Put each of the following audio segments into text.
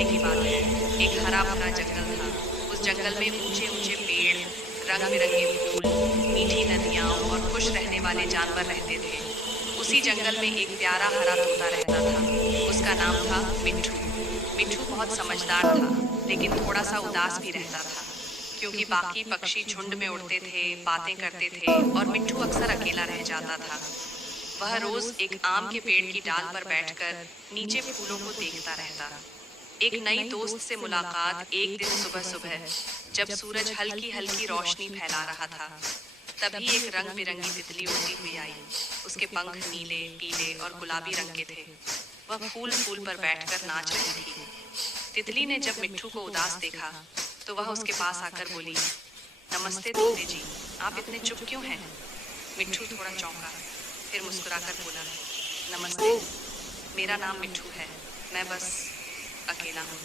महीने की बात है। एक हरा भरा जंगल था। उस जंगल में ऊंचे ऊंचे पेड़, रंग बिरंगे फूल, मीठी नदियां और खुश रहने वाले जानवर रहते थे। उसी जंगल में एक प्यारा हरा तोता रहता था। उसका नाम था मिट्ठू। मिट्ठू बहुत समझदार था, लेकिन थोड़ा सा उदास भी रहता था, क्योंकि बाकी पक्षी झुंड में उड़ते थे, बातें करते थे और मिट्ठू अक्सर अकेला रह जाता था। वह रोज एक आम के पेड़ की डाल पर बैठकर नीचे फूलों को देखता रहता। एक नई दोस्त से मुलाकात एक दिन सुबह सुबह, जब सूरज हल्की हल्की रोशनी फैला रहा था, तभी एक रंग बिरंगी तितली उड़ती हुई आई। उसके पंख नीले, पीले और गुलाबी रंग के थे। वह फूल फूल पर बैठकर नाच रही थी। तितली ने जब मिट्ठू को उदास देखा, तो वह उसके पास आकर बोली, नमस्ते तोते जी, आप इतने चुप क्यों हैं? मिट्ठू थोड़ा चौंका, फिर मुस्कुराकर बोला, नमस्ते, मेरा नाम मिट्ठू है, मैं बस अकेला हूँ।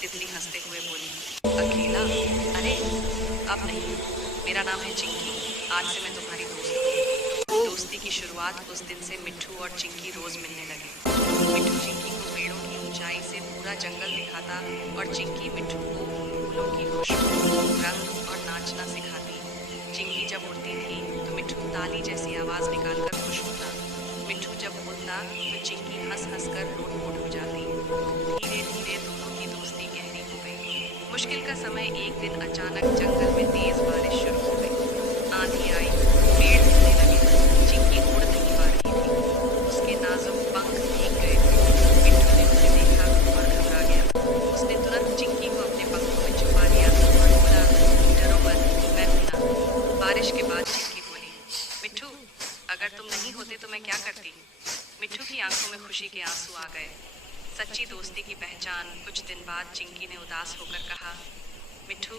तितली हंसते हुए बोली, अकेला? अरे अब नहीं, मेरा नाम है चिंकी, आज से मैं तुम्हारी दोस्त हूँ। दोस्ती की शुरुआत उस दिन से मिट्ठू और चिंकी रोज मिलने लगे। मिट्ठू चिंकी को पेड़ों की ऊंचाई से पूरा जंगल दिखाता और चिंकी मिट्ठू को फूलों की खुशबू, रंग और नाचना सिखाती। चिंकी जब उड़ती थी तो मिट्ठू ताली जैसी आवाज निकालकर खुश होता। मिट्ठू जब बोलता तो चिंकी हंस हंस कर लोटपोट हो जाती। धीरे धीरे दोनों की दोस्ती गहरी हो गई। मुश्किल का समय एक दिन अचानक जंगल में तेज बारिश शुरू हो गई। आंधी आई, पेड़ हिलने लगे, चिंकी उड़ नहीं पा रही थी, उसके नाजुक पंख भीग गए थे। मिट्ठू ने उसे देखा और घबरा गया। उसने तुरंत चिंकी को अपने पंखों में छुपा लिया और बोला, डरो मत, मैं हूं ना। बारिश के बाद चिंकी बोली, मिट्ठू, अगर तुम नहीं होते तो मैं क्या करती? मिट्ठू की आंखों में खुशी के आंसू आ गए। सच्ची दोस्ती की पहचान। कुछ दिन बाद चिंकी ने उदास होकर कहा, मिट्ठू,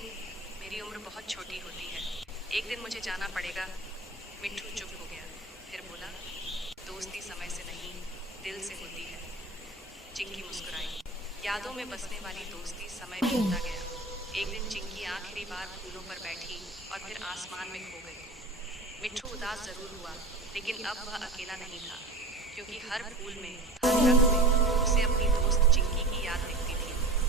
मेरी उम्र बहुत छोटी होती है, एक दिन मुझे जाना पड़ेगा। मिट्ठू चुप हो गया, फिर बोला, दोस्ती समय से नहीं, दिल से होती है। चिंकी मुस्कुराई। यादों में बसने वाली दोस्ती समय बीतता गया। एक दिन चिंकी आखिरी बार फूलों पर बैठी और फिर आसमान में खो गई। मिट्ठू उदास जरूर हुआ, लेकिन अब वह अकेला नहीं था, क्योंकि हर फूल में, हर रंग में उसे अपनी दोस्त चिंकी